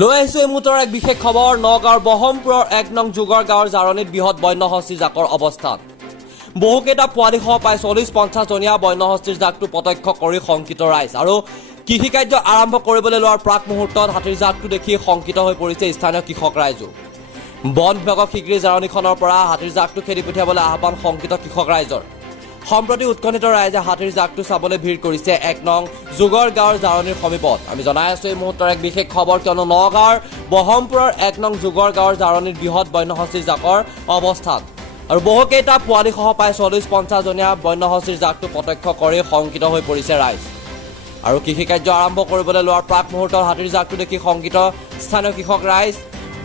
লৈ আহিছো এই মুহূৰ্তৰ এক বিশেষ খবৰ। নগাঁৱৰ বহমপুৰৰ 1 নং যুগৰ গাঁৱৰ জাৰণীত বৃহৎ বন্যহস্তীৰ জাকৰ অৱস্থান। বহুকেইটা পোৱালিসহ প্ৰায় 40-50 জনীয়া বন্যহস্তীৰ জাকটো প্ৰত্যক্ষ কৰি শংকিত ৰাইজ আৰু কৃষিকাৰ্য আৰম্ভ কৰিবলৈ লোৱাৰ প্ৰাক মুহূৰ্তত হাতীৰ জাকটো দেখি শংকিত হৈ পৰিছে স্থানীয় কৃষক ৰাইজো। বন বিভাগক শীঘ্ৰেই জাৰণীখনৰ পৰা হাতীৰ জাকটো খেদি পঠিয়াবলৈ আহ্বান শংকিত কৃষক ৰাইজৰ। সম্প্ৰতি উৎকণ্ঠিত ৰাইজে হাতীৰ জাকটো চাবলৈ ভিৰ কৰিছে 1 নং যুগৰ গাঁৱৰ জাৰণীৰ সমীপত। আমি জনাই আছো এই মুহূৰ্তৰ এক বিশেষ খবৰ, কিয়নো নগাঁৱৰ বহমপুৰৰ 1 নং যুগৰ গাঁৱৰ জাৰণীত বৃহৎ বন্যহস্তীৰ জাকৰ অৱস্থান আৰু বহুকেইটা পোৱালিসহ প্ৰায় 40-50 জনীয়া বন্যহস্তীৰ জাকটো প্ৰত্যক্ষ কৰি শংকিত হৈ পৰিছে ৰাইজ আৰু কৃষিকাৰ্য আৰম্ভ কৰিবলৈ লোৱাৰ প্ৰাক মুহূৰ্তত হাতীৰ জাকটো দেখি শংকিত স্থানীয় কৃষক ৰাইজ।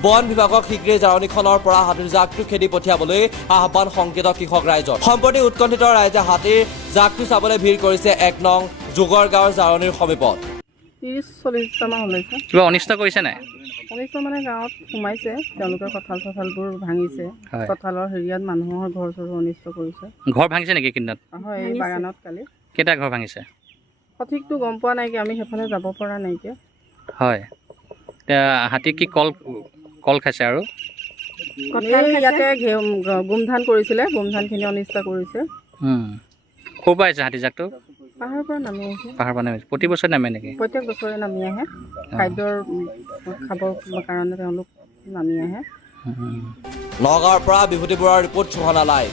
বন বিভাগক শীঘ্ৰেই জাৰণীখনৰ পৰা হাতীৰ জাকটো খেদি পঠিয়াবলৈ আহ্বান শংকিত কৃষক ৰাইজৰ। সম্প্ৰতি উৎকণ্ঠিত ৰাইজে হাতীৰ জাকটো চাবলৈ ভিৰ কৰিছে 1 নং যুগৰ গাঁৱৰ জাৰণীৰ সমীপত। 30-40টা মান ওলাইছে। কিবা অনিষ্ট কৰিছে নাই? অনিষ্ট মানে গাঁৱত সোমাইছে, তেওঁলোকে কঁঠালবোৰ ভাঙিছে। কঁঠালৰ হেৰিয়াত মানুহৰ ঘৰ চৰ অনিষ্ট কৰিছে। ঘৰ ভাঙিছে নেকি কিন্নত? হয়, এই বাগানত কালি। কেইটা ঘৰ ভাঙিছে? সঠিকটো গম পোৱা নাইকিয়া, আমি সেইফালে যাব পৰা নাইকিয়া। হয়, এতিয়া হাতী কি কল খাইছে আৰু ইয়াতে গোমধান কৰিছিলে, গোমধানখিনি অনিষ্ট কৰিছে। ক'ৰ পৰা আহিছে হাতী জাকটো? পাহাৰৰ পৰা নামি আহিছে। পাহাৰৰ পৰা নামিছে? প্ৰতি বছৰে নামে নেকি? প্ৰত্যেক বছৰে নামি আহে, খাদ্যৰ খাবৰ কাৰণে তেওঁলোক নামি আহে। নগাঁৱৰ পৰা বিভূতি বৰুৱাৰ ৰিপৰ্ট, চুহানা লাইভ।